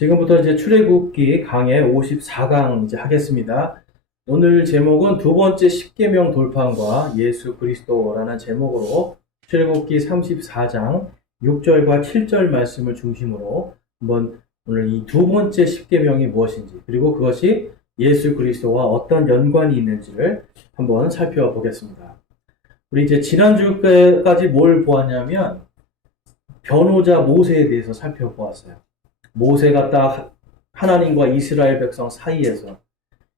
지금부터 이제 출애굽기 강의 54강 이제 하겠습니다. 오늘 제목은 두 번째 십계명 돌판과 예수 그리스도라는 제목으로 출애굽기 34장 6절과 7절 말씀을 중심으로 한번 오늘 이 두 번째 십계명이 무엇인지 그리고 그것이 예수 그리스도와 어떤 연관이 있는지를 한번 살펴보겠습니다. 우리 이제 지난주까지 뭘 보았냐면 변호자 모세에 대해서 살펴보았어요. 모세가 딱 하나님과 이스라엘 백성 사이에서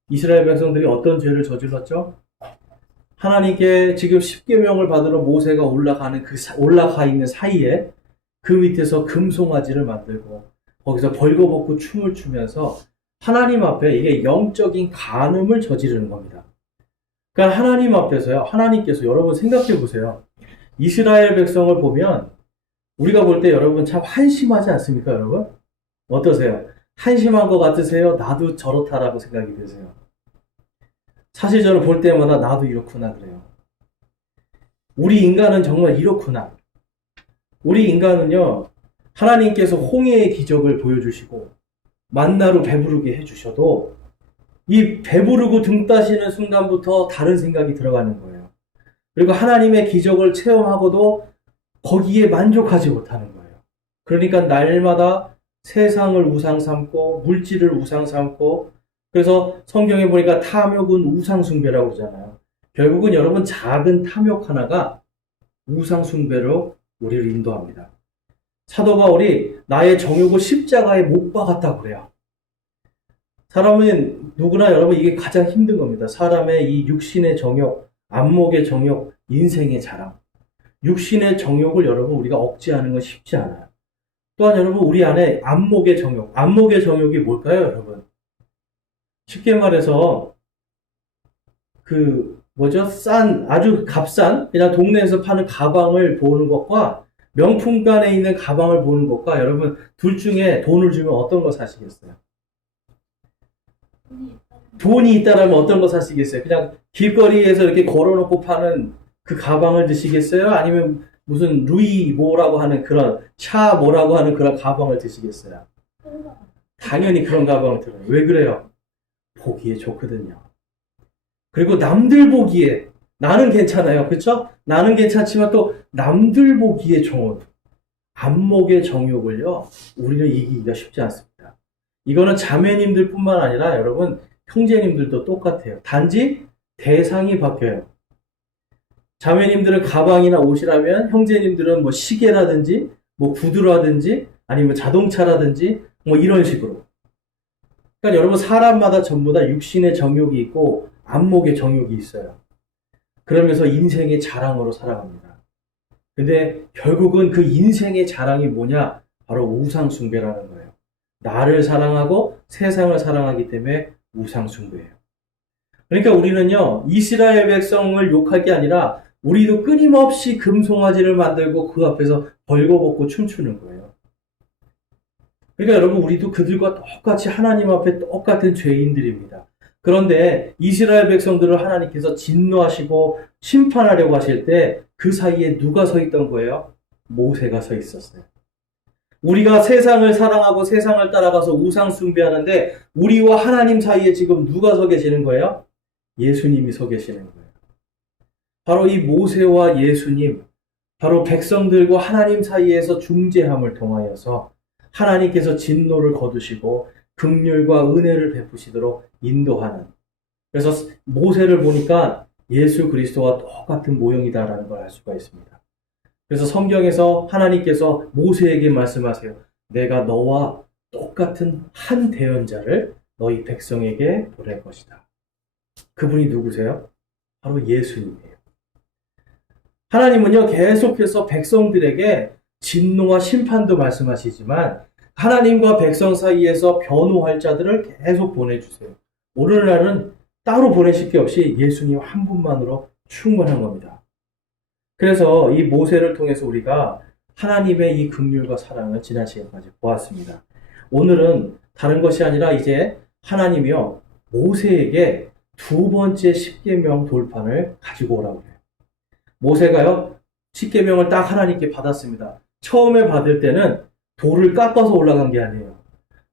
이스라엘 백성들이 어떤 죄를 저질렀죠? 하나님께 지금 십계명을 받으러 모세가 올라가 있는 사이에 그 밑에서 금송아지를 만들고 거기서 벌거벗고 춤을 추면서 하나님 앞에 이게 영적인 간음을 저지르는 겁니다. 그러니까 하나님 앞에서요. 하나님께서 여러분 생각해 보세요. 이스라엘 백성을 보면 우리가 볼 때 여러분 참 한심하지 않습니까, 여러분? 어떠세요? 한심한 것 같으세요? 나도 저렇다라고 생각이 드세요? 사실 저를 볼 때마다 나도 이렇구나 그래요. 우리 인간은 정말 이렇구나. 우리 인간은요, 하나님께서 홍해의 기적을 보여주시고 만나로 배부르게 해주셔도 이 배부르고 등 따시는 순간부터 다른 생각이 들어가는 거예요. 그리고 하나님의 기적을 체험하고도 거기에 만족하지 못하는 거예요. 그러니까 날마다 세상을 우상 삼고 물질을 우상 삼고 그래서 성경에 보니까 탐욕은 우상 숭배라고 그러잖아요. 결국은 여러분 작은 탐욕 하나가 우상 숭배로 우리를 인도합니다. 사도 바울이 나의 정욕을 십자가에 못 박았다고 그래요. 사람은 누구나 여러분 이게 가장 힘든 겁니다. 사람의 이 육신의 정욕, 안목의 정욕, 인생의 자랑. 육신의 정욕을 여러분 우리가 억제하는 건 쉽지 않아요. 또한 여러분 우리 안에 안목의 정욕이 뭘까요, 여러분? 쉽게 말해서 아주 값싼 그냥 동네에서 파는 가방을 보는 것과 명품관에 있는 가방을 보는 것과 여러분 둘 중에 돈을 주면 어떤 거 사시겠어요? 돈이 있다라면 어떤 거 사시겠어요? 그냥 길거리에서 이렇게 걸어놓고 파는 그 가방을 드시겠어요? 아니면 무슨 루이 뭐라고 하는 그런 샤 뭐라고 하는 그런 가방을 드시겠어요? 당연히 그런 가방을 들어요. 왜 그래요? 보기에 좋거든요. 그리고 남들 보기에 나는 괜찮아요. 그렇죠? 나는 괜찮지만 또 남들 보기에 좋은 안목의 정욕을요. 우리는 이기기가 쉽지 않습니다. 이거는 자매님들 뿐만 아니라 여러분 형제님들도 똑같아요. 단지 대상이 바뀌어요. 자매님들은 가방이나 옷이라면 형제님들은 뭐 시계라든지 뭐 구두라든지 아니면 자동차라든지 뭐 이런 식으로. 그러니까 여러분 사람마다 전부 다 육신의 정욕이 있고 안목의 정욕이 있어요. 그러면서 인생의 자랑으로 살아갑니다. 근데 결국은 그 인생의 자랑이 뭐냐? 바로 우상 숭배라는 거예요. 나를 사랑하고 세상을 사랑하기 때문에 우상 숭배예요. 그러니까 우리는요, 이스라엘 백성을 욕할 게 아니라 우리도 끊임없이 금송아지를 만들고 그 앞에서 벌거벗고 춤추는 거예요. 그러니까 여러분 우리도 그들과 똑같이 하나님 앞에 똑같은 죄인들입니다. 그런데 이스라엘 백성들을 하나님께서 진노하시고 심판하려고 하실 때 그 사이에 누가 서 있던 거예요? 모세가 서 있었어요. 우리가 세상을 사랑하고 세상을 따라가서 우상 숭배하는데 우리와 하나님 사이에 지금 누가 서 계시는 거예요? 예수님이 서 계시는 거예요. 바로 이 모세와 예수님, 바로 백성들과 하나님 사이에서 중재함을 통하여서 하나님께서 진노를 거두시고 긍휼과 은혜를 베푸시도록 인도하는. 그래서 모세를 보니까 예수 그리스도와 똑같은 모형이다라는 걸 알 수가 있습니다. 그래서 성경에서 하나님께서 모세에게 말씀하세요. 내가 너와 똑같은 한 대언자를 너희 백성에게 보낼 것이다. 그분이 누구세요? 바로 예수님이에요. 하나님은요, 계속해서 백성들에게 진노와 심판도 말씀하시지만 하나님과 백성 사이에서 변호할 자들을 계속 보내주세요. 오늘날은 따로 보내실 게 없이 예수님 한 분만으로 충분한 겁니다. 그래서 이 모세를 통해서 우리가 하나님의 이 긍휼과 사랑을 지난 시간까지 보았습니다. 오늘은 다른 것이 아니라 이제 하나님이요 모세에게 두 번째 십계명 돌판을 가지고 오라고 해요. 모세가요 십계명을 딱 하나님께 받았습니다. 처음에 받을 때는 돌을 깎아서 올라간 게 아니에요.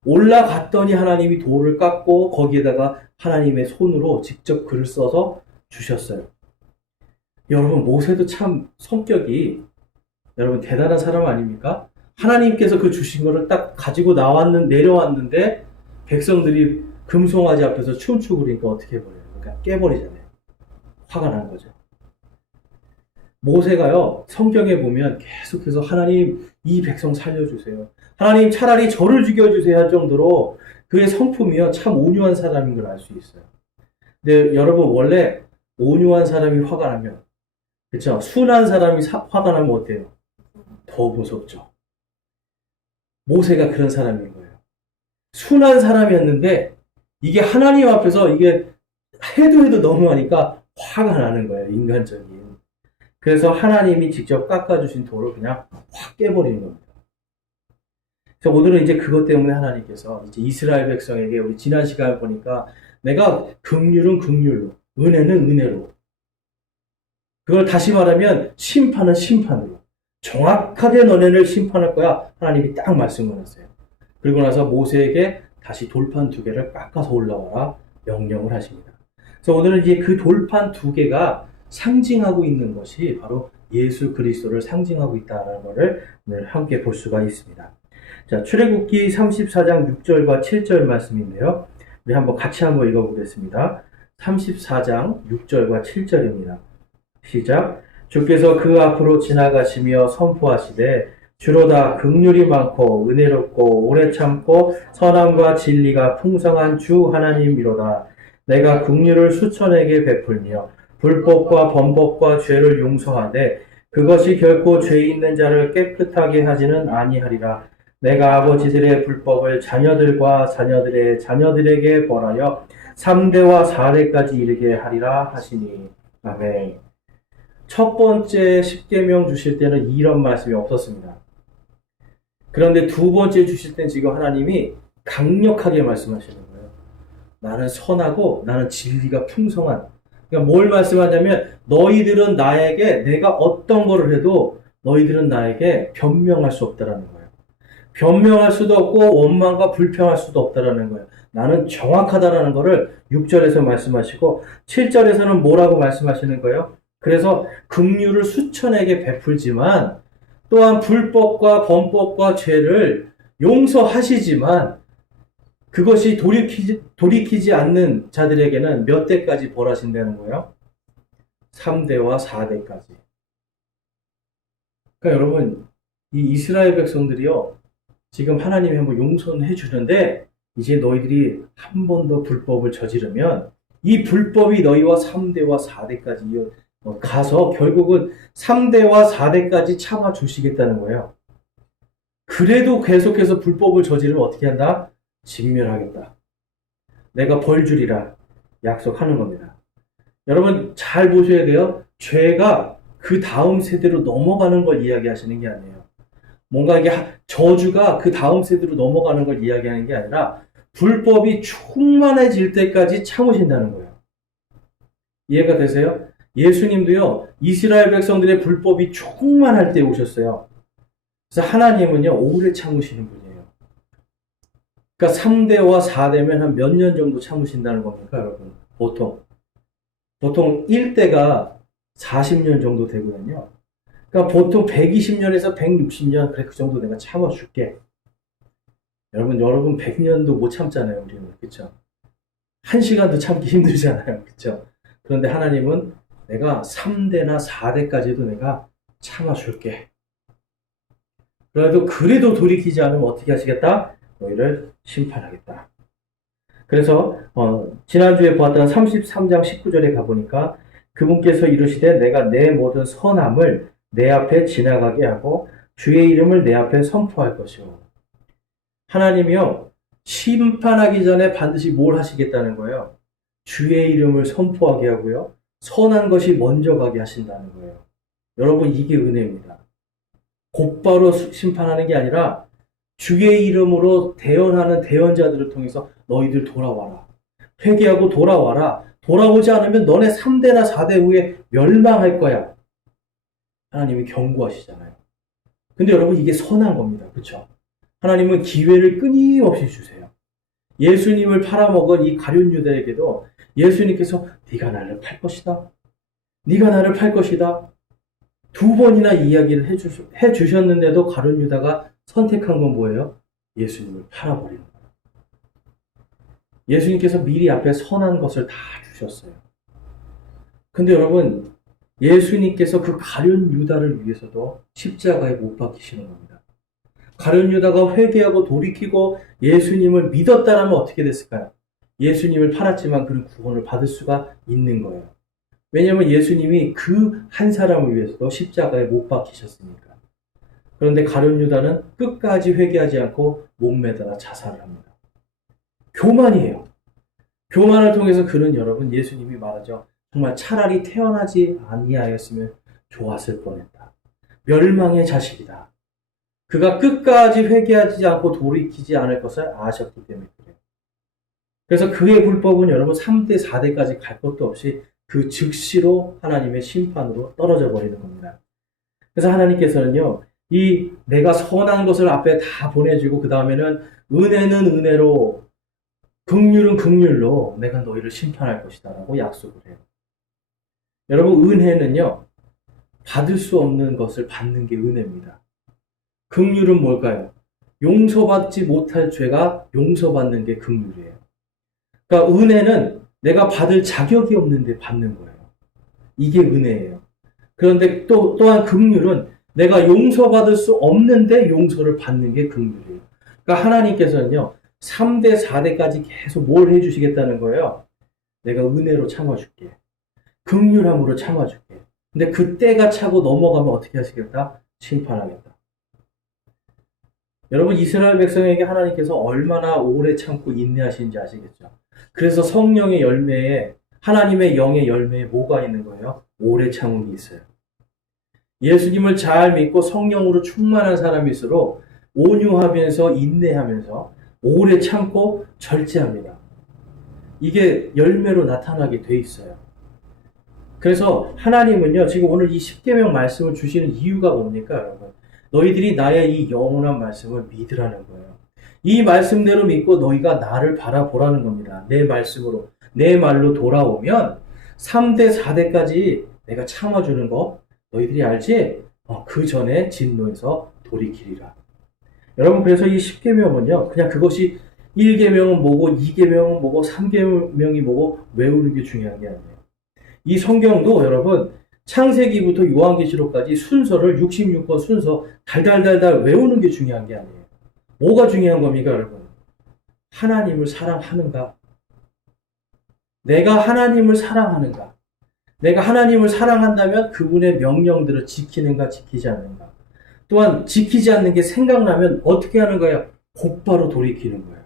올라갔더니 하나님이 돌을 깎고 거기에다가 하나님의 손으로 직접 글을 써서 주셨어요. 여러분, 모세도 참 성격이 여러분 대단한 사람 아닙니까? 하나님께서 그 주신 거를 딱 가지고 내려왔는데 백성들이 금송아지 앞에서 춤추고 그러니까 어떻게 해버려요? 그러니까 깨버리잖아요. 화가 난 거죠. 모세가요, 성경에 보면 계속해서 하나님 이 백성 살려주세요. 하나님 차라리 저를 죽여주세요 할 정도로 그의 성품이요, 참 온유한 사람인 걸 알 수 있어요. 근데 여러분, 원래 온유한 사람이 화가 나면, 그쵸? 순한 사람이 화가 나면 어때요? 더 무섭죠. 모세가 그런 사람인 거예요. 순한 사람이었는데 이게 하나님 앞에서 이게 해도 너무하니까 화가 나는 거예요. 인간적인. 그래서 하나님이 직접 깎아주신 돌을 그냥 확 깨버리는 겁니다. 그래서 오늘은 이제 그것 때문에 하나님께서 이제 이스라엘 백성에게 우리 지난 시간에 보니까 내가 긍휼은 긍휼로, 은혜는 은혜로. 그걸 다시 말하면 심판은 심판으로. 정확하게 너네를 심판할 거야. 하나님이 딱 말씀을 하셨어요. 그리고 나서 모세에게 다시 돌판 2개를 깎아서 올라와라 명령을 하십니다. 그래서 오늘은 이제 그 돌판 2개가 상징하고 있는 것이 바로 예수 그리스도를 상징하고 있다는 것을 오늘 함께 볼 수가 있습니다. 자, 출애굽기 34장 6절과 7절 말씀인데요. 우리 같이 한번 읽어보겠습니다. 34장 6절과 7절입니다. 시작. 주께서 그 앞으로 지나가시며 선포하시되 주로다 긍휼이 많고 은혜롭고 오래 참고 선함과 진리가 풍성한 주 하나님이로다. 내가 긍휼을 수천에게 베풀며 불법과 범법과 죄를 용서하되 그것이 결코 죄 있는 자를 깨끗하게 하지는 아니하리라. 내가 아버지들의 불법을 자녀들과 자녀들의 자녀들에게 벌하여 3대와 4대까지 이르게 하리라 하시니. 아멘. 첫 번째 십계명 주실 때는 이런 말씀이 없었습니다. 그런데 두 번째 주실 때는 지금 하나님이 강력하게 말씀하시는 거예요. 나는 선하고 나는 진리가 풍성한. 그러니까 뭘 말씀하냐면 너희들은 나에게 내가 어떤 거를 해도 너희들은 나에게 변명할 수 없다라는 거예요. 변명할 수도 없고 원망과 불평할 수도 없다라는 거예요. 나는 정확하다라는 거를 6절에서 말씀하시고 7절에서는 뭐라고 말씀하시는 거예요? 그래서 긍휼을 수천에게 베풀지만 또한 불법과 범법과 죄를 용서하시지만 그것이 돌이키지 않는 자들에게는 몇 대까지 벌하신다는 거예요? 3대와 4대까지. 그러니까 여러분, 이 이스라엘 백성들이요, 지금 하나님이 한번 용서해 주는데 이제 너희들이 한 번 더 불법을 저지르면 이 불법이 너희와 3대와 4대까지 가서 결국은 3대와 4대까지 참아주시겠다는 거예요. 그래도 계속해서 불법을 저지르면 어떻게 한다? 진멸하겠다. 내가 벌 주리라 약속하는 겁니다. 여러분 잘 보셔야 돼요. 죄가 그 다음 세대로 넘어가는 걸 이야기하시는 게 아니에요. 뭔가 이게 저주가 그 다음 세대로 넘어가는 걸 이야기하는 게 아니라 불법이 충만해질 때까지 참으신다는 거예요. 이해가 되세요? 예수님도요, 이스라엘 백성들의 불법이 충만할 때 오셨어요. 그래서 하나님은요, 오래 참으시는 분이에요. 그러니까 3대와 4대면 한 몇 년 정도 참으신다는 겁니까, 여러분? 보통 1대가 40년 정도 되거든요. 그러니까 보통 120년에서 160년, 그래, 그 정도 내가 참아줄게. 여러분 100년도 못 참잖아요, 우리는. 그쵸? 1시간도 참기 힘들잖아요. 그쵸? 그런데 하나님은 내가 3대나 4대까지도 내가 참아줄게. 그래도 돌이키지 않으면 어떻게 하시겠다? 너희를 심판하겠다. 그래서 지난주에 보았던 33장 19절에 가보니까 그분께서 이르시되 내가 내 모든 선함을 내 앞에 지나가게 하고 주의 이름을 내 앞에 선포할 것이오. 하나님이요, 심판하기 전에 반드시 뭘 하시겠다는 거예요? 주의 이름을 선포하게 하고요, 선한 것이 먼저 가게 하신다는 거예요. 여러분, 이게 은혜입니다. 곧바로 심판하는 게 아니라 주의 이름으로 대언하는 대언자들을 통해서 너희들 돌아와라. 회개하고 돌아와라. 돌아오지 않으면 너네 3대나 4대 후에 멸망할 거야. 하나님이 경고하시잖아요. 근데 여러분, 이게 선한 겁니다. 그렇죠? 하나님은 기회를 끊임없이 주세요. 예수님을 팔아먹은 이 가룟 유다에게도 예수님께서 네가 나를 팔 것이다. 네가 나를 팔 것이다. 두 번이나 이야기를 해주셨는데도 가룟 유다가 선택한 건 뭐예요? 예수님을 팔아버리는 거예요. 예수님께서 미리 앞에 선한 것을 다 주셨어요. 근데 여러분, 예수님께서 그 가룟 유다를 위해서도 십자가에 못 박히시는 겁니다. 가룟 유다가 회개하고 돌이키고 예수님을 믿었다라면 어떻게 됐을까요? 예수님을 팔았지만 그런 구원을 받을 수가 있는 거예요. 왜냐하면 예수님이 그 한 사람을 위해서도 십자가에 못 박히셨으니까. 그런데 가룟 유다는 끝까지 회개하지 않고 목매달아 자살을 합니다. 교만이에요. 교만을 통해서 그는 여러분 예수님이 말하죠. 정말 차라리 태어나지 아니하였으면 좋았을 뻔했다. 멸망의 자식이다. 그가 끝까지 회개하지 않고 돌이키지 않을 것을 아셨기 때문에 그래요. 그래서 그의 불법은 여러분 3대, 4대까지 갈 것도 없이 그 즉시로 하나님의 심판으로 떨어져 버리는 겁니다. 그래서 하나님께서는요, 이 내가 선한 것을 앞에 다 보내주고 그 다음에는 은혜는 은혜로 긍휼은 긍휼로 내가 너희를 심판할 것이다 라고 약속을 해요. 여러분 은혜는요, 받을 수 없는 것을 받는 게 은혜입니다. 긍휼은 뭘까요? 용서받지 못할 죄가 용서받는 게 긍휼이에요. 그러니까 은혜는 내가 받을 자격이 없는데 받는 거예요. 이게 은혜예요. 그런데 또한 긍휼은 내가 용서받을 수 없는데 용서를 받는 게 긍휼이에요. 그러니까 하나님께서는요, 3대, 4대까지 계속 뭘 해주시겠다는 거예요? 내가 은혜로 참아줄게. 긍휼함으로 참아줄게. 근데 그 때가 차고 넘어가면 어떻게 하시겠다? 심판하겠다. 여러분 이스라엘 백성에게 하나님께서 얼마나 오래 참고 인내하시는지 아시겠죠? 그래서 성령의 열매에 하나님의 영의 열매에 뭐가 있는 거예요? 오래 참음이 있어요. 예수님을 잘 믿고 성령으로 충만한 사람일수록 온유하면서 인내하면서 오래 참고 절제합니다. 이게 열매로 나타나게 돼 있어요. 그래서 하나님은요, 지금 오늘 이 십계명 말씀을 주시는 이유가 뭡니까, 여러분? 너희들이 나의 이 영원한 말씀을 믿으라는 거예요. 이 말씀대로 믿고 너희가 나를 바라보라는 겁니다. 내 말씀으로, 내 말로 돌아오면 3대, 4대까지 내가 참아주는 거 너희들이 알지? 그 전에 진노에서 돌이키리라. 여러분 그래서 이 십계명은요, 그냥 그것이 1계명은 뭐고 2계명은 뭐고 3계명이 뭐고 외우는 게 중요한 게 아니에요. 이 성경도 여러분 창세기부터 요한계시록까지 순서를 66권 순서 달달달달 외우는 게 중요한 게 아니에요. 뭐가 중요한 겁니까, 여러분? 하나님을 사랑하는가? 내가 하나님을 사랑하는가? 내가 하나님을 사랑한다면 그분의 명령들을 지키는가, 지키지 않는가? 또한 지키지 않는 게 생각나면 어떻게 하는 거예요? 곧바로 돌이키는 거예요.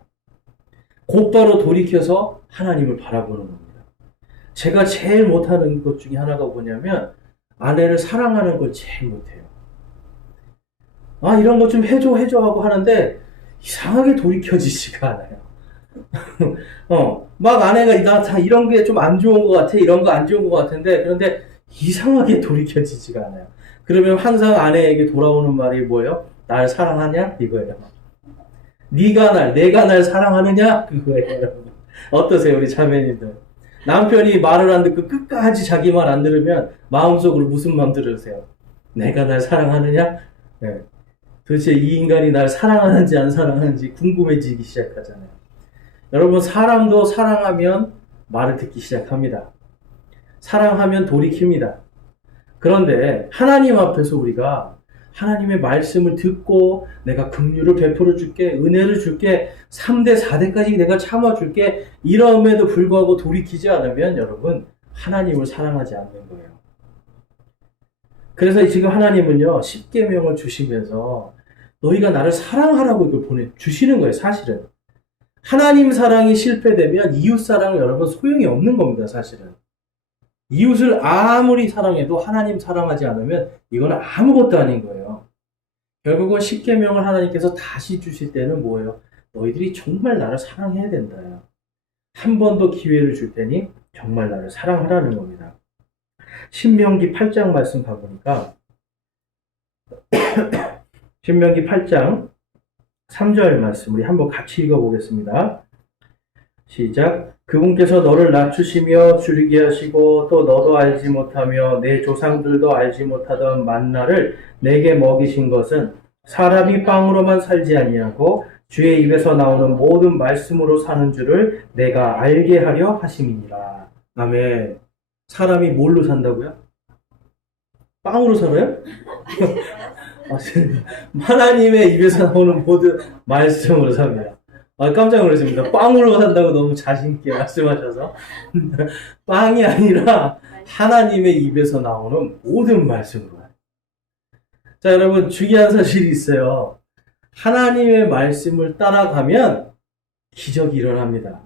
곧바로 돌이켜서 하나님을 바라보는 겁니다. 제가 제일 못하는 것 중에 하나가 뭐냐면 아내를 사랑하는 걸 제일 못해요. 이런 것 좀 해줘 하고 하는데 이상하게 돌이켜지지가 않아요. 막 아내가 나 다 이런 게 좀 안 좋은 것 같아, 이런 거 안 좋은 것 같은데 그런데 이상하게 돌이켜지지가 않아요. 그러면 항상 아내에게 돌아오는 말이 뭐예요? 날 사랑하냐? 이거예요. 내가 날 사랑하느냐? 그거예요. 어떠세요, 우리 자매님들? 남편이 말을 안 듣고 끝까지 자기 말 안 들으면 마음속으로 무슨 마음 들으세요? 내가 날 사랑하느냐? 네. 도대체 이 인간이 날 사랑하는지 안 사랑하는지 궁금해지기 시작하잖아요. 여러분 사람도 사랑하면 말을 듣기 시작합니다. 사랑하면 돌이킵니다. 그런데 하나님 앞에서 우리가 하나님의 말씀을 듣고 내가 긍휼을 베풀어 줄게, 은혜를 줄게, 3대, 4대까지 내가 참아줄게 이럼에도 불구하고 돌이키지 않으면 여러분 하나님을 사랑하지 않는 거예요. 그래서 지금 하나님은요 10계명을 주시면서 너희가 나를 사랑하라고 이걸 보내주시는 거예요. 사실은 하나님 사랑이 실패되면 이웃 사랑은 여러분 소용이 없는 겁니다. 사실은 이웃을 아무리 사랑해도 하나님 사랑하지 않으면 이건 아무것도 아닌 거예요. 결국은 10계명을 하나님께서 다시 주실 때는 뭐예요? 너희들이 정말 나를 사랑해야 된다. 한 번 더 기회를 줄 테니 정말 나를 사랑하라는 겁니다. 신명기 8장 말씀 가보니까 신명기 8장 3절 말씀 우리 한번 같이 읽어보겠습니다. 시작. 그분께서 너를 낮추시며 줄이게 하시고 또 너도 알지 못하며 내 조상들도 알지 못하던 만나를 내게 먹이신 것은 사람이 빵으로만 살지 아니하고 주의 입에서 나오는 모든 말씀으로 사는 줄을 내가 알게 하려 하심이니라. 아멘. 사람이 뭘로 산다고요? 빵으로 살아요? 하나님의 입에서 나오는 모든 말씀으로 삽니다. 깜짝 놀랐습니다. 빵으로 산다고 너무 자신있게 말씀하셔서. 빵이 아니라 하나님의 입에서 나오는 모든 말씀으로. 자, 여러분, 중요한 사실이 있어요. 하나님의 말씀을 따라가면 기적이 일어납니다.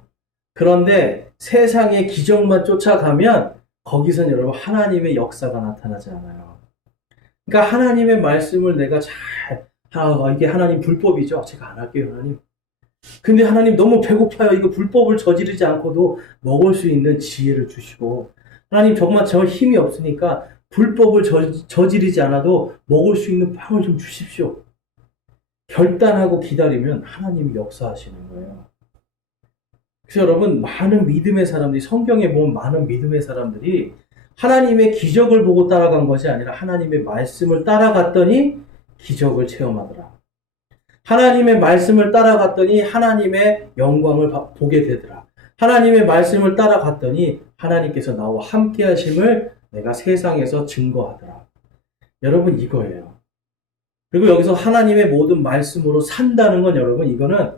그런데 세상의 기적만 쫓아가면 거기선 여러분 하나님의 역사가 나타나지 않아요. 그러니까 하나님의 말씀을 내가 이게 하나님 불법이죠. 제가 안 할게요, 하나님. 근데 하나님 너무 배고파요. 이거 불법을 저지르지 않고도 먹을 수 있는 지혜를 주시고, 하나님 정말 저 힘이 없으니까 불법을 저지르지 않아도 먹을 수 있는 빵을 좀 주십시오. 결단하고 기다리면 하나님이 역사하시는 거예요. 그래서 여러분, 많은 믿음의 사람들이, 성경에 보면 많은 믿음의 사람들이 하나님의 기적을 보고 따라간 것이 아니라 하나님의 말씀을 따라갔더니 기적을 체험하더라. 하나님의 말씀을 따라갔더니 하나님의 영광을 보게 되더라. 하나님의 말씀을 따라갔더니 하나님께서 나와 함께 하심을 내가 세상에서 증거하더라. 여러분, 이거예요. 그리고 여기서 하나님의 모든 말씀으로 산다는 건 여러분, 이거는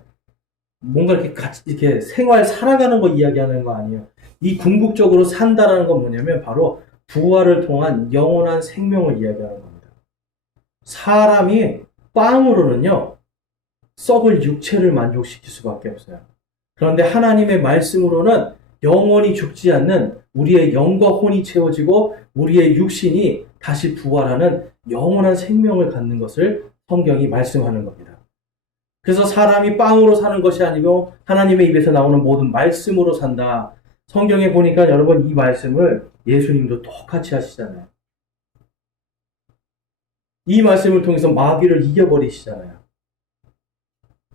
뭔가 이렇게 같이 이렇게 생활 살아가는 거 이야기하는 거 아니에요. 이 궁극적으로 산다라는 건 뭐냐면 바로 부활을 통한 영원한 생명을 이야기하는 겁니다. 사람이 빵으로는요, 썩을 육체를 만족시킬 수밖에 없어요. 그런데 하나님의 말씀으로는 영원히 죽지 않는 우리의 영과 혼이 채워지고 우리의 육신이 다시 부활하는 영원한 생명을 갖는 것을 성경이 말씀하는 겁니다. 그래서 사람이 빵으로 사는 것이 아니고 하나님의 입에서 나오는 모든 말씀으로 산다. 성경에 보니까 여러분, 이 말씀을 예수님도 똑같이 하시잖아요. 이 말씀을 통해서 마귀를 이겨버리시잖아요.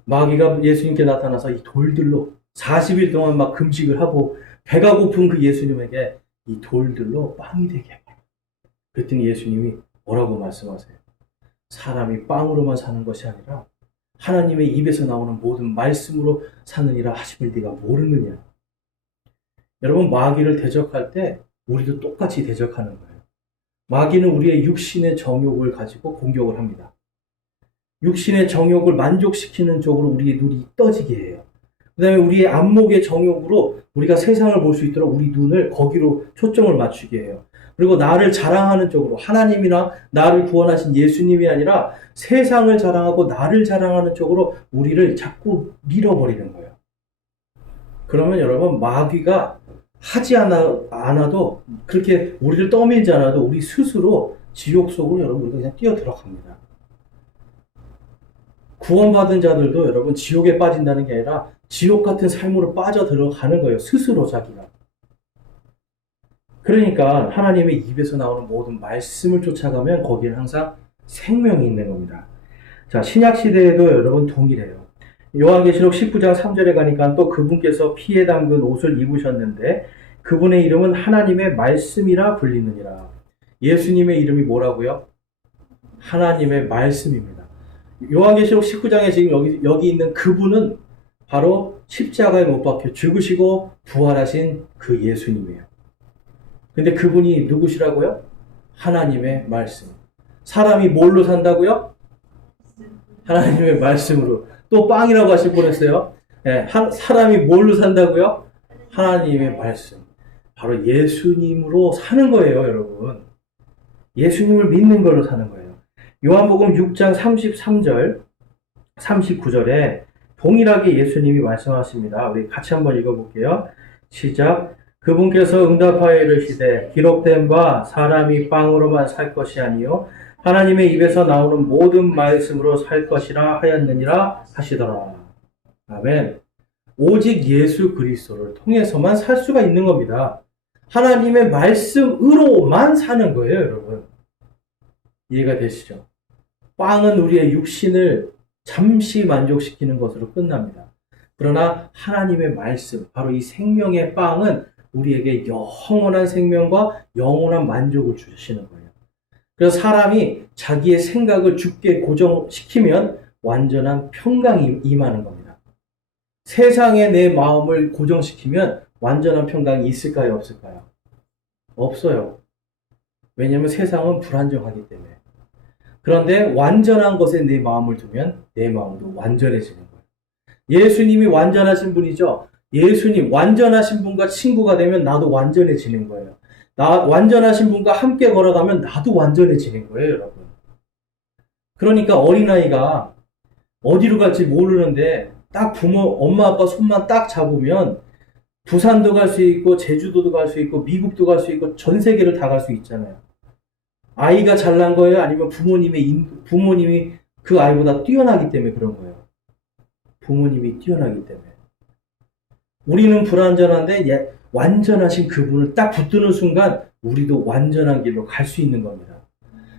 마귀가 예수님께 나타나서 이 돌들로 40일 동안 막 금식을 하고 배가 고픈 그 예수님에게 이 돌들로 빵이 되게 해봐. 그랬더니 예수님이 뭐라고 말씀하세요? 사람이 빵으로만 사는 것이 아니라 하나님의 입에서 나오는 모든 말씀으로 사느니라 하심을 네가 모르느냐. 여러분, 마귀를 대적할 때 우리도 똑같이 대적하는 거예요. 마귀는 우리의 육신의 정욕을 가지고 공격을 합니다. 육신의 정욕을 만족시키는 쪽으로 우리의 눈이 떠지게 해요. 그 다음에 우리의 안목의 정욕으로 우리가 세상을 볼 수 있도록 우리 눈을 거기로 초점을 맞추게 해요. 그리고 나를 자랑하는 쪽으로, 하나님이나 나를 구원하신 예수님이 아니라 세상을 자랑하고 나를 자랑하는 쪽으로 우리를 자꾸 밀어버리는 거예요. 그러면 여러분, 마귀가 하지 않아도 그렇게 우리를 떠밀지 않아도 우리 스스로 지옥 속으로 여러분 우리가 그냥 뛰어 들어갑니다. 구원받은 자들도 여러분 지옥에 빠진다는 게 아니라 지옥 같은 삶으로 빠져 들어가는 거예요. 스스로 자기가. 그러니까 하나님의 입에서 나오는 모든 말씀을 쫓아가면 거기에는 항상 생명이 있는 겁니다. 자, 신약 시대에도 여러분 동일해요. 요한계시록 19장 3절에 가니까 또 그분께서 피에 담근 옷을 입으셨는데 그분의 이름은 하나님의 말씀이라 불리느니라. 예수님의 이름이 뭐라고요? 하나님의 말씀입니다. 요한계시록 19장에 지금 여기 있는 그분은 바로 십자가에 못 박혀 죽으시고 부활하신 그 예수님이에요. 근데 그분이 누구시라고요? 하나님의 말씀. 사람이 뭘로 산다고요? 하나님의 말씀으로. 또 빵이라고 하실 뻔했어요. 네, 사람이 뭘로 산다고요? 하나님의 말씀. 바로 예수님으로 사는 거예요, 여러분. 예수님을 믿는 걸로 사는 거예요. 요한복음 6장 33절, 39절에 동일하게 예수님이 말씀하십니다. 우리 같이 한번 읽어볼게요. 시작. 그분께서 응답하여 이르시되 기록된 바 사람이 빵으로만 살 것이 아니요 하나님의 입에서 나오는 모든 말씀으로 살 것이라 하였느니라 하시더라. 아멘. 오직 예수 그리스도를 통해서만 살 수가 있는 겁니다. 하나님의 말씀으로만 사는 거예요, 여러분. 이해가 되시죠? 빵은 우리의 육신을 잠시 만족시키는 것으로 끝납니다. 그러나 하나님의 말씀, 바로 이 생명의 빵은 우리에게 영원한 생명과 영원한 만족을 주시는 거예요. 그래서 사람이 자기의 생각을 주께 고정시키면 완전한 평강이 임하는 겁니다. 세상에 내 마음을 고정시키면 완전한 평강이 있을까요? 없을까요? 없어요. 왜냐하면 세상은 불안정하기 때문에. 그런데 완전한 것에 내 마음을 두면 내 마음도 완전해지는 거예요. 예수님이 완전하신 분이죠. 예수님 완전하신 분과 친구가 되면 나도 완전해지는 거예요. 완전하신 분과 함께 걸어가면 나도 완전해지는 거예요, 여러분. 그러니까 어린아이가 어디로 갈지 모르는데 딱 엄마 아빠 손만 딱 잡으면 부산도 갈 수 있고 제주도도 갈 수 있고 미국도 갈 수 있고 전 세계를 다 갈 수 있잖아요. 아이가 잘난 거예요? 아니면 부모님이 그 아이보다 뛰어나기 때문에 그런 거예요. 부모님이 뛰어나기 때문에. 우리는 불완전한데 완전하신 그분을 딱 붙드는 순간 우리도 완전한 길로 갈 수 있는 겁니다.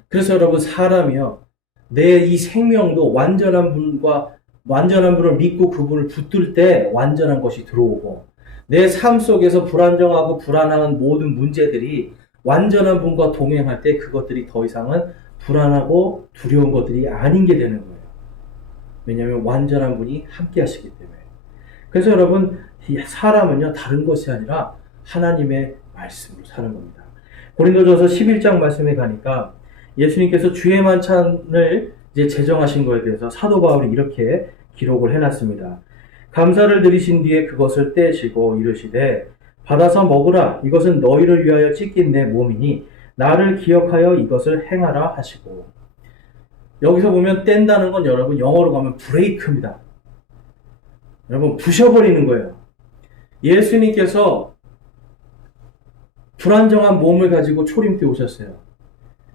그래서 여러분 사람이요. 내 이 생명도 완전한 분을 믿고 그분을 붙들 때 완전한 것이 들어오고 내 삶 속에서 불안정하고 불안한 모든 문제들이 완전한 분과 동행할 때 그것들이 더 이상은 불안하고 두려운 것들이 아닌 게 되는 거예요. 왜냐하면 완전한 분이 함께 하시기 때문에. 그래서 여러분 사람은요 다른 것이 아니라 하나님의 말씀으로 사는 겁니다. 고린도전서 11장 말씀에 가니까 예수님께서 주의 만찬을 이제 제정하신 것에 대해서 사도 바울이 이렇게 기록을 해놨습니다. 감사를 드리신 뒤에 그것을 떼시고 이르시되 받아서 먹으라. 이것은 너희를 위하여 찢긴 내 몸이니 나를 기억하여 이것을 행하라 하시고. 여기서 보면 뗀다는 건 여러분 영어로 가면 브레이크입니다. 여러분 부셔버리는 거예요. 예수님께서 불안정한 몸을 가지고 초림때 오셨어요.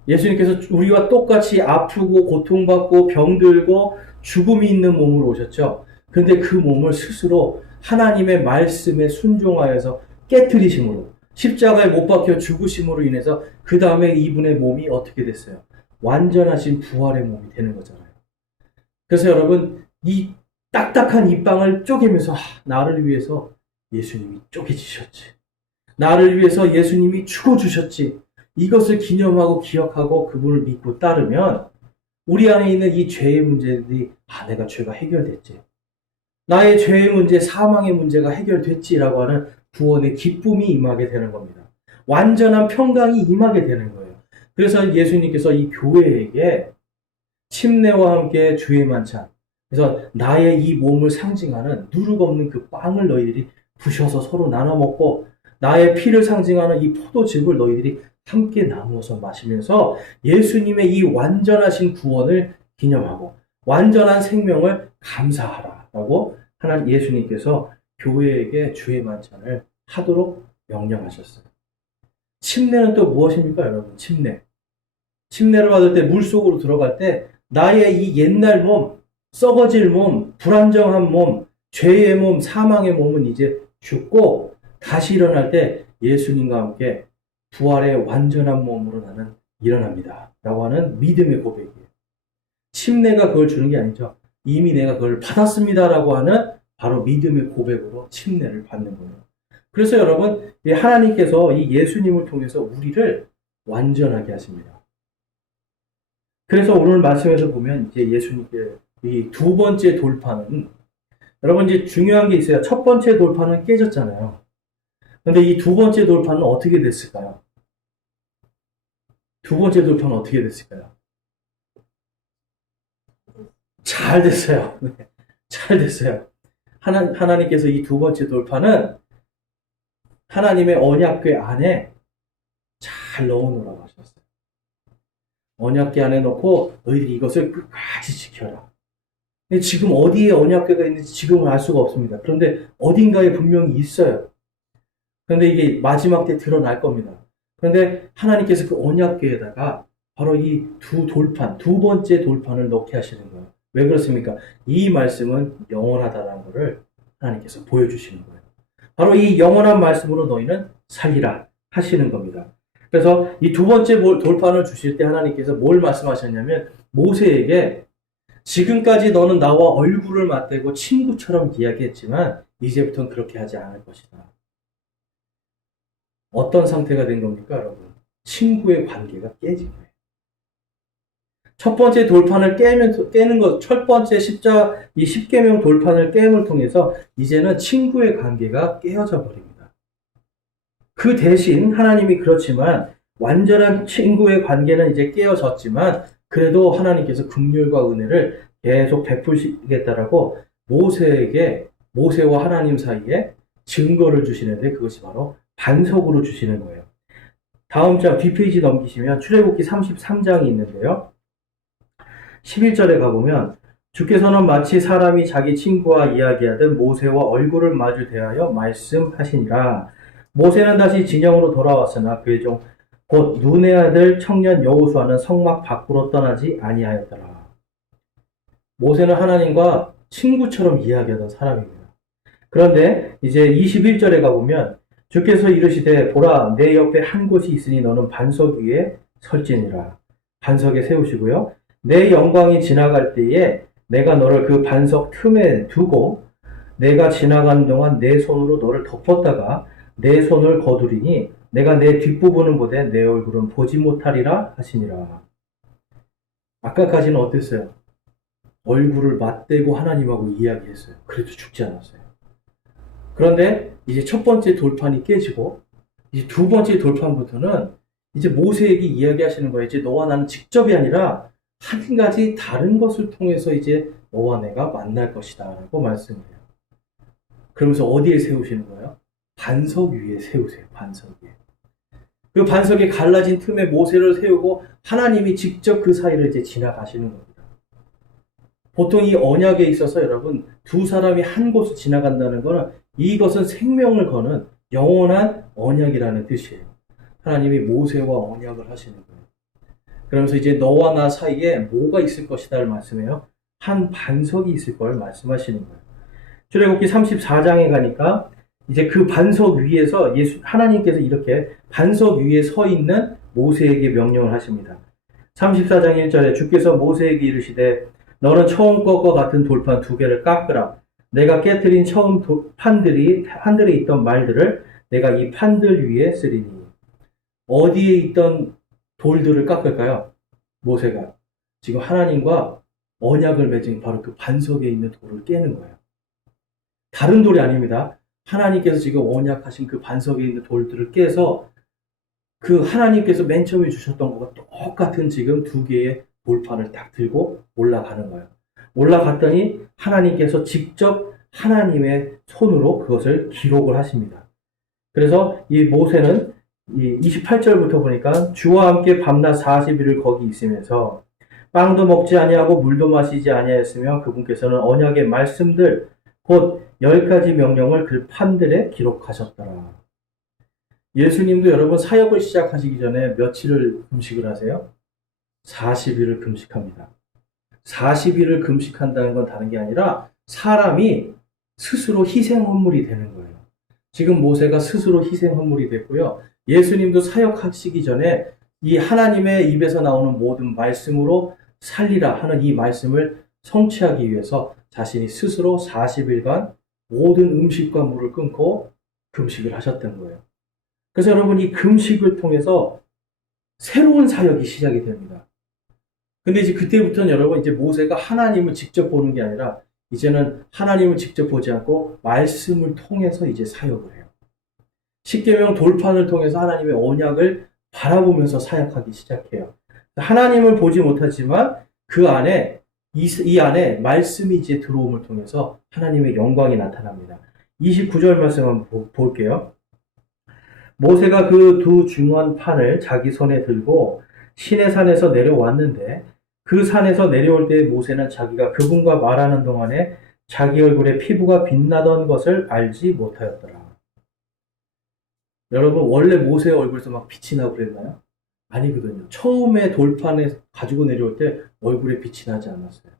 예수님께서 우리와 똑같이 아프고 고통받고 병들고 죽음이 있는 몸으로 오셨죠. 근데 그 몸을 스스로 하나님의 말씀에 순종하여서 깨뜨리심으로 십자가에 못 박혀 죽으심으로 인해서 그 다음에 이분의 몸이 어떻게 됐어요? 완전하신 부활의 몸이 되는 거잖아요. 그래서 여러분 이 딱딱한 이 빵을 쪼개면서 나를 위해서 예수님이 쪼개지셨지. 나를 위해서 예수님이 죽어주셨지. 이것을 기념하고 기억하고 그분을 믿고 따르면 우리 안에 있는 이 죄의 문제들이 내가 죄가 해결됐지. 나의 죄의 문제, 사망의 문제가 해결됐지라고 하는 구원의 기쁨이 임하게 되는 겁니다. 완전한 평강이 임하게 되는 거예요. 그래서 예수님께서 이 교회에게 침례와 함께 주의 만찬, 그래서 나의 이 몸을 상징하는 누룩 없는 그 빵을 너희들이 부셔서 서로 나눠 먹고 나의 피를 상징하는 이 포도즙을 너희들이 함께 나누어서 마시면서 예수님의 이 완전하신 구원을 기념하고 완전한 생명을 감사하라라고 하나님 예수님께서 교회에게 주의 만찬을 하도록 명령하셨어요. 침례는 또 무엇입니까, 여러분? 침례를 받을 때 물속으로 들어갈 때 나의 이 옛날 몸, 썩어질 몸, 불안정한 몸, 죄의 몸, 사망의 몸은 이제 죽고 다시 일어날 때 예수님과 함께 부활의 완전한 몸으로 나는 일어납니다. 라고 하는 믿음의 고백이에요. 침례가 그걸 주는 게 아니죠. 이미 내가 그걸 받았습니다. 라고 하는 바로 믿음의 고백으로 침례를 받는 거예요. 그래서 여러분, 하나님께서 이 예수님을 통해서 우리를 완전하게 하십니다. 그래서 오늘 말씀에서 보면 이제 예수님께 이 두 번째 돌파는 여러분 이제 중요한 게 있어요. 첫 번째 돌파는 깨졌잖아요. 근데 이 두 번째 돌파는 어떻게 됐을까요? 두 번째 돌파는 어떻게 됐을까요? 잘 됐어요. 잘 됐어요. 하나님께서 이 두 번째 돌파는 하나님의 언약궤 안에 잘 넣어놓으라고 하셨어요. 언약궤 안에 넣고 너희들이 이것을 끝까지 지켜라. 지금 어디에 언약궤가 있는지 지금은 알 수가 없습니다. 그런데 어딘가에 분명히 있어요. 그런데 이게 마지막 때 드러날 겁니다. 그런데 하나님께서 그 언약궤에다가 바로 이 두 번째 돌판을 넣게 하시는 거예요. 왜 그렇습니까? 이 말씀은 영원하다는 것을 하나님께서 보여주시는 거예요. 바로 이 영원한 말씀으로 너희는 살리라 하시는 겁니다. 그래서 이 두 번째 돌판을 주실 때 하나님께서 뭘 말씀하셨냐면 모세에게 지금까지 너는 나와 얼굴을 맞대고 친구처럼 이야기했지만 이제부터는 그렇게 하지 않을 것이다. 어떤 상태가 된 겁니까, 여러분? 친구의 관계가 깨진 거예요. 첫 번째 돌판을 깨는 것, 첫 번째 이 십계명 돌판을 깨임을 통해서 이제는 친구의 관계가 깨어져 버립니다. 그 대신 하나님이 그렇지만 완전한 친구의 관계는 이제 깨어졌지만 그래도 하나님께서 긍휼과 은혜를 계속 베푸시겠다라고 모세와 하나님 사이에 증거를 주시는데 그것이 바로 반석으로 주시는 거예요. 다음 장 뒷페이지 넘기시면 출애굽기 33장이 있는데요. 11절에 가보면 주께서는 마치 사람이 자기 친구와 이야기하듯 모세와 얼굴을 마주 대하여 말씀하시니라. 모세는 다시 진영으로 돌아왔으나 그의 종 곧 눈의 아들 청년 여호수아는 성막 밖으로 떠나지 아니하였더라. 모세는 하나님과 친구처럼 이야기하던 사람입니다. 그런데 이제 21절에 가보면 주께서 이르시되 보라 내 옆에 한 곳이 있으니 너는 반석 위에 설지니라. 반석에 세우시고요. 내 영광이 지나갈 때에 내가 너를 그 반석 틈에 두고 내가 지나가는 동안 내 손으로 너를 덮었다가 내 손을 거두리니 내가 내 뒷부분은 보되 내 얼굴은 보지 못하리라 하시니라. 아까까지는 어땠어요? 얼굴을 맞대고 하나님하고 이야기했어요. 그래도 죽지 않았어요. 그런데 이제 첫 번째 돌판이 깨지고 이제 두 번째 돌판부터는 이제 모세에게 이야기하시는 거예요. 이제 너와 나는 직접이 아니라 한 가지 다른 것을 통해서 이제 너와 내가 만날 것이다 라고 말씀해요. 그러면서 어디에 세우시는 거예요? 반석 위에 세우세요. 반석 위에. 그 반석에 갈라진 틈에 모세를 세우고 하나님이 직접 그 사이를 이제 지나가시는 겁니다. 보통 이 언약에 있어서 여러분 두 사람이 한 곳을 지나간다는 것은 이것은 생명을 거는 영원한 언약이라는 뜻이에요. 하나님이 모세와 언약을 하시는 거예요. 그러면서 이제 너와 나 사이에 뭐가 있을 것이다를 말씀해요. 한 반석이 있을 걸 말씀하시는 거예요. 출애굽기 34장에 가니까 이제 그 반석 위에서 하나님께서 이렇게 반석 위에 서 있는 모세에게 명령을 하십니다. 34장 1절에 주께서 모세에게 이르시되 너는 처음 것과 같은 돌판 두 개를 깎으라. 내가 깨뜨린 처음 판들에 있던 말들을 내가 이 판들 위에 쓰리니. 어디에 있던 돌들을 깎을까요? 모세가 지금 하나님과 언약을 맺은 바로 그 반석에 있는 돌을 깨는 거예요. 다른 돌이 아닙니다. 하나님께서 지금 언약하신 그 반석에 있는 돌들을 깨서 그 하나님께서 맨 처음에 주셨던 것과 똑같은 지금 두 개의 돌판을 딱 들고 올라가는 거예요. 올라갔더니 하나님께서 직접 하나님의 손으로 그것을 기록을 하십니다. 그래서 이 모세는 이 28절부터 보니까 주와 함께 밤낮 40일을 거기 있으면서 빵도 먹지 아니하고 물도 마시지 아니하였으며 그분께서는 언약의 말씀들 곧 10가지 명령을 그 판들에 기록하셨더라. 예수님도 여러분 사역을 시작하시기 전에 며칠을 금식을 하세요? 40일을 금식합니다. 40일을 금식한다는 건 다른 게 아니라 사람이 스스로 희생 헌물이 되는 거예요. 지금 모세가 스스로 희생 헌물이 됐고요. 예수님도 사역하시기 전에 이 하나님의 입에서 나오는 모든 말씀으로 살리라 하는 이 말씀을 성취하기 위해서 자신이 스스로 40일간 모든 음식과 물을 끊고 금식을 하셨던 거예요. 그래서 여러분 이 금식을 통해서 새로운 사역이 시작이 됩니다. 근데 이제 그때부터는 여러분 이제 모세가 하나님을 직접 보는 게 아니라 이제는 하나님을 직접 보지 않고 말씀을 통해서 이제 사역을 해요. 십계명 돌판을 통해서 하나님의 언약을 바라보면서 사역하기 시작해요. 하나님을 보지 못하지만 그 안에 이 안에 말씀이 이제 들어옴을 통해서 하나님의 영광이 나타납니다. 29절 말씀 한번 볼게요. 모세가 그 두 중한 판을 자기 손에 들고 시내산에서 내려왔는데 그 산에서 내려올 때 모세는 자기가 그분과 말하는 동안에 자기 얼굴에 피부가 빛나던 것을 알지 못하였더라. 여러분 원래 모세의 얼굴에서 막 빛이 나고 그랬나요? 아니거든요. 처음에 돌판에 가지고 내려올 때 얼굴에 빛이 나지 않았어요.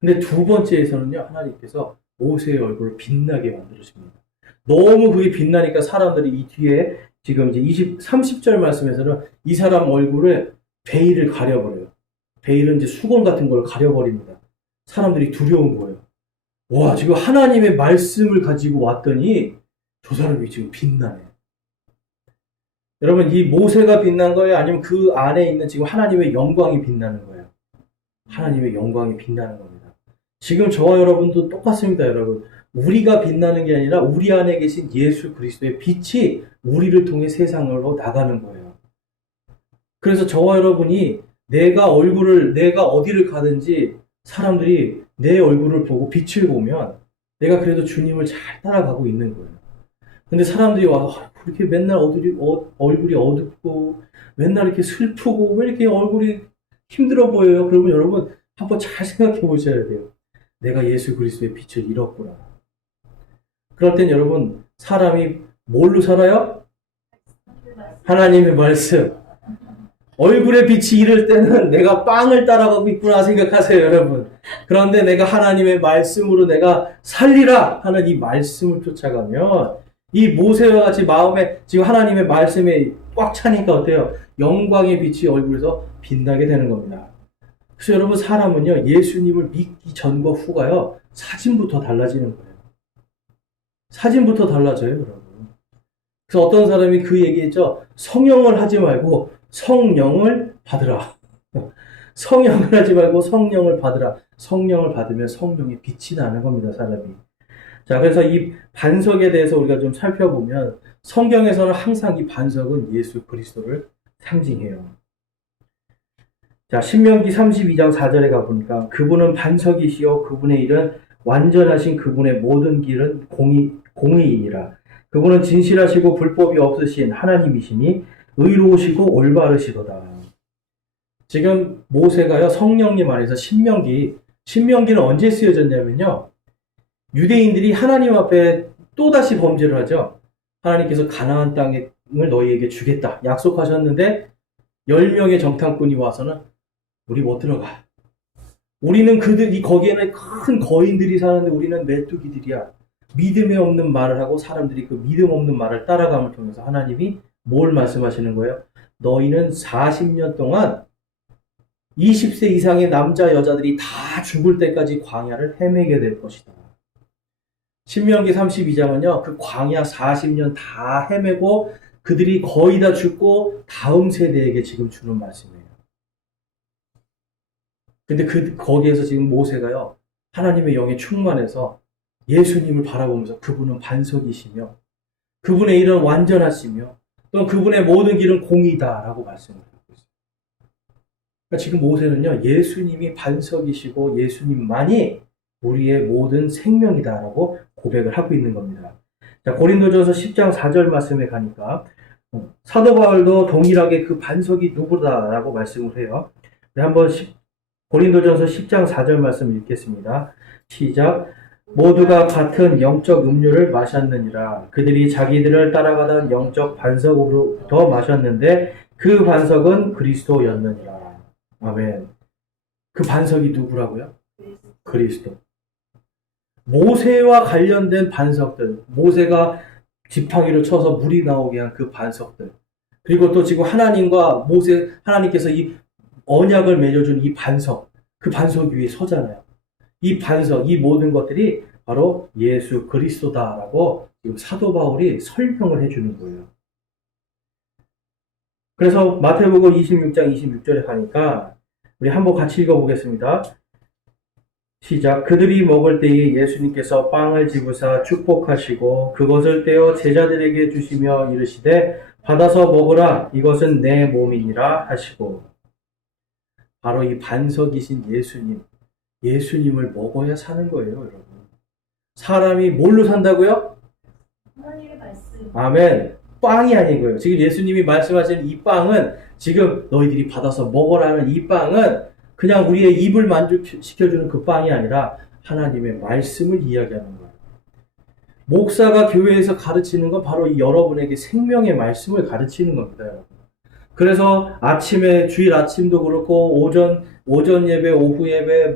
근데 두 번째에서는요, 하나님께서 모세의 얼굴을 빛나게 만들어줍니다. 너무 그게 빛나니까 사람들이 이 뒤에 지금 이제 30절 말씀에서는 이 사람 얼굴에 베일을 가려버려요. 베일은 이제 수건 같은 걸 가려버립니다. 사람들이 두려운 거예요. 와, 지금 하나님의 말씀을 가지고 왔더니 저 사람이 지금 빛나네. 여러분, 이 모세가 빛난 거예요? 아니면 그 안에 있는 지금 하나님의 영광이 빛나는 거예요? 하나님의 영광이 빛나는 겁니다. 지금 저와 여러분도 똑같습니다, 여러분. 우리가 빛나는 게 아니라 우리 안에 계신 예수 그리스도의 빛이 우리를 통해 세상으로 나가는 거예요. 그래서 저와 여러분이 내가 어디를 가든지 사람들이 내 얼굴을 보고 빛을 보면 내가 그래도 주님을 잘 따라가고 있는 거예요. 근데 사람들이 와서 그렇게 맨날 얼굴이 어둡고 맨날 이렇게 슬프고 왜 이렇게 얼굴이 힘들어 보여요? 그러면 여러분 한번 잘 생각해 보셔야 돼요. 내가 예수 그리스도의 빛을 잃었구나. 그럴 땐 여러분 사람이 뭘로 살아요? 하나님의 말씀. 얼굴에 빛이 이를 때는 내가 빵을 따라가고 있구나 생각하세요, 여러분. 그런데 내가 하나님의 말씀으로 내가 살리라 하는 이 말씀을 쫓아가면 이 모세와 같이 마음에 지금 하나님의 말씀에 꽉 차니까 어때요? 영광의 빛이 얼굴에서 빛나게 되는 겁니다. 그래서 여러분 사람은요, 예수님을 믿기 전과 후가요, 사진부터 달라지는 거예요. 사진부터 달라져요, 여러분. 그래서 어떤 사람이 그 얘기했죠. 성령을 하지 말고 성령을 받으라. 성령을 하지 말고 성령을 받으라. 성령을 받으면 성령의 빛이 나는 겁니다, 사람이. 자, 그래서 이 반석에 대해서 우리가 좀 살펴보면 성경에서는 항상 이 반석은 예수 그리스도를 상징해요. 자, 신명기 32장 4절에 가보니까 그분은 반석이시요 그분의 일은 완전하신 그분의 모든 길은 공의이니라. 그분은 진실하시고 불법이 없으신 하나님이시니 의로우시고 올바르시도다. 지금 모세가요, 성령님 안에서 신명기는 언제 쓰여졌냐면요, 유대인들이 하나님 앞에 또다시 범죄를 하죠. 하나님께서 가나안 땅을 너희에게 주겠다 약속하셨는데 10명의 정탐꾼이 와서는 우리 못 들어가. 우리는 거기에는 큰 거인들이 사는데 우리는 메뚜기들이야. 믿음에 없는 말을 하고 사람들이 그 믿음 없는 말을 따라감을 통해서 하나님이 뭘 말씀하시는 거예요? 너희는 40년 동안 20세 이상의 남자 여자들이 다 죽을 때까지 광야를 헤매게 될 것이다. 신명기 32장은요, 그 광야 40년 다 헤매고 그들이 거의 다 죽고 다음 세대에게 지금 주는 말씀이에요. 근데 거기에서 지금 모세가요, 하나님의 영에 충만해서 예수님을 바라보면서 그분은 반석이시며 그분의 일은 완전하시며 또 그분의 모든 길은 공의다라고 말씀을 하고 있어요. 그러니까 지금 모세는요, 예수님이 반석이시고 예수님만이 우리의 모든 생명이다라고 고백을 하고 있는 겁니다. 자, 고린도전서 10장 4절 말씀에 가니까 사도 바울도 동일하게 그 반석이 누구다라고 말씀을 해요. 한번 고린도전서 10장 4절 말씀 읽겠습니다. 시작. 모두가 같은 영적 음료를 마셨느니라. 그들이 자기들을 따라가던 영적 반석으로부터 마셨는데 그 반석은 그리스도였느니라. 아멘. 그 반석이 누구라고요? 그리스도. 모세와 관련된 반석들, 모세가 지팡이로 쳐서 물이 나오게 한 그 반석들, 그리고 또 지금 하나님께서 이 언약을 맺어준 이 반석, 그 반석 위에 서잖아요. 이 반석, 이 모든 것들이 바로 예수 그리스도다라고 지금 사도 바울이 설명을 해주는 거예요. 그래서 마태복음 26장 26절에 가니까 우리 한번 같이 읽어보겠습니다. 시작. 그들이 먹을 때에 예수님께서 빵을 집으사 축복하시고 그것을 떼어 제자들에게 주시며 이르시되 받아서 먹으라 이것은 내 몸이니라 하시고. 바로 이 반석이신 예수님을 먹어야 사는 거예요, 여러분. 사람이 뭘로 산다고요? 하나님의 말씀. 아멘. 빵이 아닌 거예요. 지금 예수님이 말씀하시는 이 빵은 지금 너희들이 받아서 먹어라는 이 빵은 그냥 우리의 입을 만족시켜주는 그 빵이 아니라 하나님의 말씀을 이야기하는 거예요. 목사가 교회에서 가르치는 건 바로 이 여러분에게 생명의 말씀을 가르치는 겁니다, 여러분. 그래서 주일 아침도 그렇고 오전 예배, 오후 예배,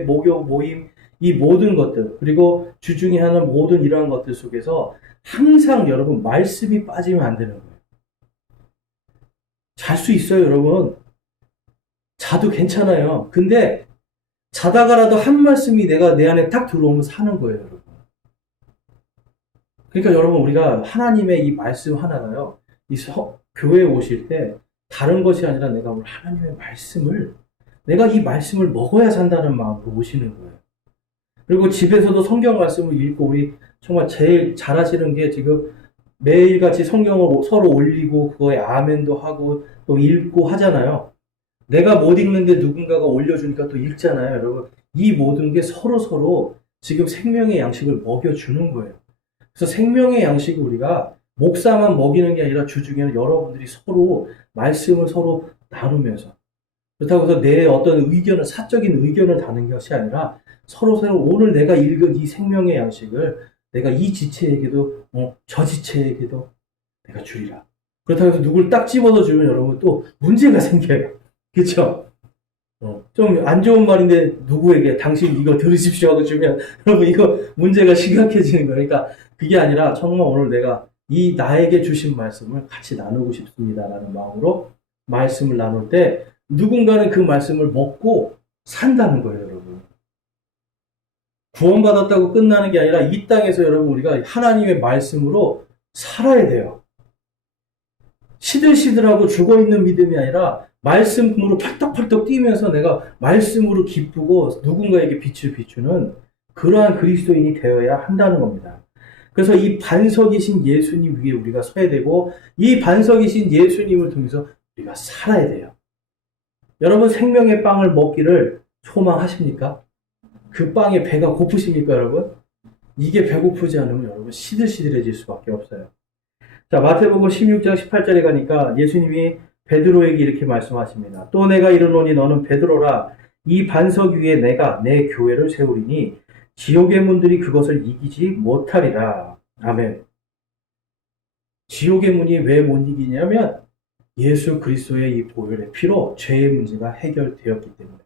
목요 모임, 이 모든 것들, 그리고 주중에 하는 모든 이러한 것들 속에서 항상 여러분 말씀이 빠지면 안 되는 거예요. 잘 수 있어요, 여러분. 자도 괜찮아요. 근데 자다가라도 한 말씀이 내가 내 안에 딱 들어오면 사는 거예요, 여러분. 그러니까 여러분, 우리가 하나님의 이 말씀 하나가요, 교회에 오실 때 다른 것이 아니라 내가 오늘 하나님의 말씀을, 내가 이 말씀을 먹어야 산다는 마음으로 오시는 거예요. 그리고 집에서도 성경 말씀을 읽고, 우리 정말 제일 잘하시는 게 지금 매일같이 성경을 서로 올리고 그거에 아멘도 하고 또 읽고 하잖아요. 내가 못 읽는데 누군가가 올려주니까 또 읽잖아요. 여러분, 이 모든 게 서로 지금 생명의 양식을 먹여주는 거예요. 그래서 생명의 양식을 우리가 목사만 먹이는 게 아니라 주중에는 여러분들이 서로 말씀을 서로 나누면서, 그렇다고 해서 내 어떤 의견을, 사적인 의견을 다는 것이 아니라 서로 오늘 내가 읽은 이 생명의 양식을 내가 이 지체에게도 저 지체에게도 내가 주리라. 그렇다고 해서 누굴 딱 집어서 주면 여러분 또 문제가 생겨요. 그렇죠? 좀 안 좋은 말인데 누구에게 당신 이거 들으십시오 하고 주면 여러분 이거 문제가 심각해지는 거니까, 그게 아니라 정말 오늘 내가 이 나에게 주신 말씀을 같이 나누고 싶습니다라는 마음으로 말씀을 나눌 때 누군가는 그 말씀을 먹고 산다는 거예요, 여러분. 구원받았다고 끝나는 게 아니라 이 땅에서 여러분 우리가 하나님의 말씀으로 살아야 돼요. 시들시들하고 죽어있는 믿음이 아니라 말씀으로 펄떡펄떡 뛰면서 내가 말씀으로 기쁘고 누군가에게 빛을 비추는 그러한 그리스도인이 되어야 한다는 겁니다. 그래서 이 반석이신 예수님 위에 우리가 서야 되고, 이 반석이신 예수님을 통해서 우리가 살아야 돼요. 여러분, 생명의 빵을 먹기를 소망하십니까? 그 빵에 배가 고프십니까, 여러분? 이게 배고프지 않으면 여러분 시들시들해질 수밖에 없어요. 자, 마태복음 16장 18절에 가니까 예수님이 베드로에게 이렇게 말씀하십니다. 또 내가 이르노니 너는 베드로라. 이 반석 위에 내가 내 교회를 세우리니 지옥의 문들이 그것을 이기지 못하리라. 아멘. 지옥의 문이 왜 못 이기냐면 예수 그리스도의 이 보혈의 피로 죄의 문제가 해결되었기 때문에.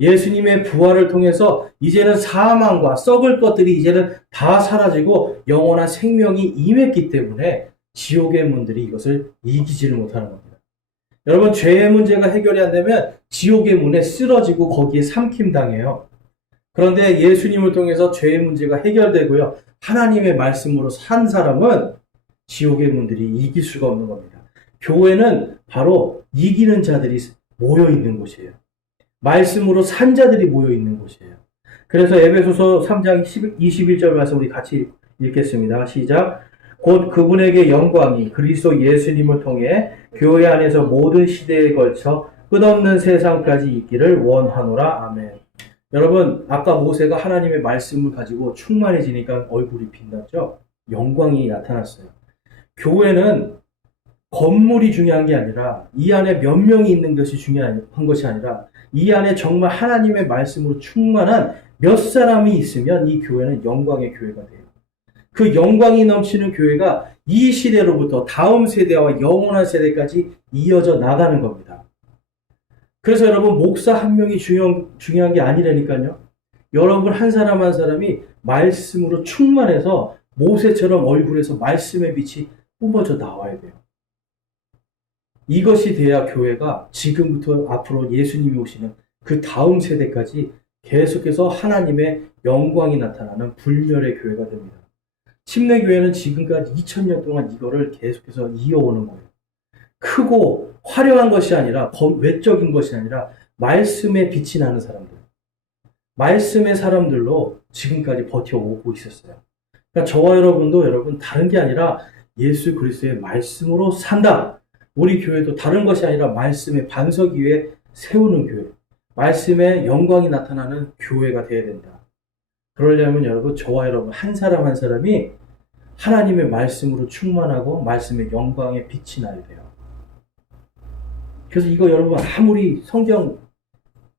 예수님의 부활을 통해서 이제는 사망과 썩을 것들이 이제는 다 사라지고 영원한 생명이 임했기 때문에 지옥의 문들이 이것을 이기지를 못하는 겁니다. 여러분, 죄의 문제가 해결이 안 되면 지옥의 문에 쓰러지고 거기에 삼킴당해요. 그런데 예수님을 통해서 죄의 문제가 해결되고요, 하나님의 말씀으로 산 사람은 지옥의 문들이 이길 수가 없는 겁니다. 교회는 바로 이기는 자들이 모여 있는 곳이에요. 말씀으로 산 자들이 모여 있는 곳이에요. 그래서 에베소서 3장 21절 말씀 우리 같이 읽겠습니다. 시작. 곧 그분에게 영광이 그리스도 예수님을 통해 교회 안에서 모든 시대에 걸쳐 끝없는 세상까지 있기를 원하노라. 아멘. 여러분, 아까 모세가 하나님의 말씀을 가지고 충만해지니까 얼굴이 빛났죠? 영광이 나타났어요. 교회는 건물이 중요한 게 아니라, 이 안에 몇 명이 있는 것이 중요한 것이 아니라, 이 안에 정말 하나님의 말씀으로 충만한 몇 사람이 있으면 이 교회는 영광의 교회가 돼요. 그 영광이 넘치는 교회가 이 시대로부터 다음 세대와 영원한 세대까지 이어져 나가는 겁니다. 그래서 여러분, 목사 한 명이 중요한 게 아니라니까요. 여러분 한 사람 한 사람이 말씀으로 충만해서 모세처럼 얼굴에서 말씀의 빛이 뿜어져 나와야 돼요. 이것이 돼야 교회가 지금부터 앞으로 예수님이 오시는 그 다음 세대까지 계속해서 하나님의 영광이 나타나는 불멸의 교회가 됩니다. 침례교회는 지금까지 2000년 동안 이거를 계속해서 이어오는 거예요. 크고 화려한 것이 아니라, 외적인 것이 아니라 말씀의 빛이 나는 사람들, 말씀의 사람들로 지금까지 버텨오고 있었어요. 그러니까 저와 여러분도 여러분 다른 게 아니라 예수 그리스도의 말씀으로 산다. 우리 교회도 다른 것이 아니라 말씀의 반석 위에 세우는 교회, 말씀의 영광이 나타나는 교회가 되어야 된다. 그러려면 여러분, 저와 여러분 한 사람 한 사람이 하나님의 말씀으로 충만하고 말씀의 영광의 빛이 나야 돼요. 그래서 이거 여러분, 아무리 성경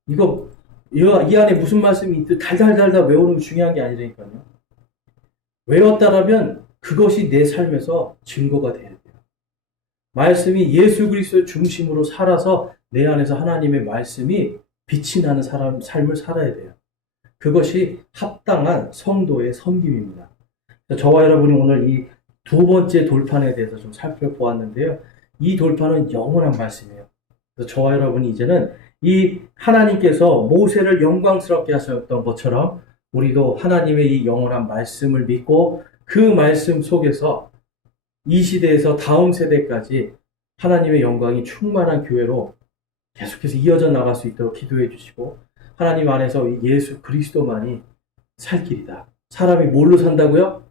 이 안에 무슨 말씀이 있든 달달달달 외우는 게 중요한 게 아니라니까요. 외웠다라면 그것이 내 삶에서 증거가 돼야 돼요. 말씀이 예수 그리스도의 중심으로 살아서 내 안에서 하나님의 말씀이 빛이 나는 삶을 살아야 돼요. 그것이 합당한 성도의 섬김입니다. 저와 여러분이 오늘 이 두 번째 돌판에 대해서 좀 살펴보았는데요. 이 돌판은 영원한 말씀이에요. 그래서 저와 여러분이 이제는 이 하나님께서 모세를 영광스럽게 하셨던 것처럼 우리도 하나님의 이 영원한 말씀을 믿고 그 말씀 속에서 이 시대에서 다음 세대까지 하나님의 영광이 충만한 교회로 계속해서 이어져 나갈 수 있도록 기도해 주시고, 하나님 안에서 예수 그리스도만이 살 길이다. 사람이 뭘로 산다고요?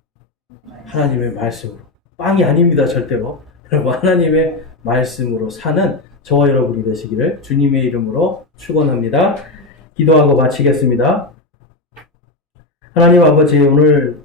하나님의 말씀으로. 빵이 아닙니다, 절대로. 여러분, 하나님의 말씀으로 사는 저와 여러분이 되시기를 주님의 이름으로 축원합니다. 기도하고 마치겠습니다. 하나님 아버지, 오늘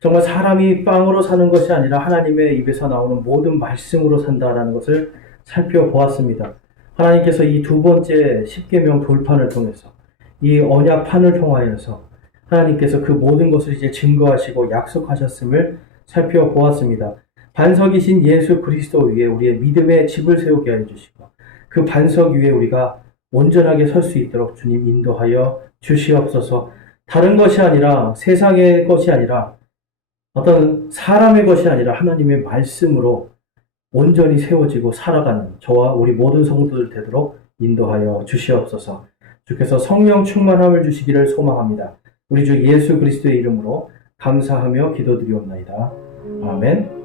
정말 사람이 빵으로 사는 것이 아니라 하나님의 입에서 나오는 모든 말씀으로 산다라는 것을 살펴보았습니다. 하나님께서 이 두 번째 십계명 돌판을 통해서, 이 언약판을 통하여서 하나님께서 그 모든 것을 이제 증거하시고 약속하셨음을 살펴보았습니다. 반석이신 예수 그리스도 위에 우리의 믿음의 집을 세우게 하여 주시고, 그 반석 위에 우리가 온전하게 설 수 있도록 주님 인도하여 주시옵소서. 다른 것이 아니라, 세상의 것이 아니라, 어떤 사람의 것이 아니라 하나님의 말씀으로 온전히 세워지고 살아가는 저와 우리 모든 성도들 되도록 인도하여 주시옵소서. 주께서 성령 충만함을 주시기를 소망합니다. 우리 주 예수 그리스도의 이름으로 감사하며 기도드리옵나이다. 아멘.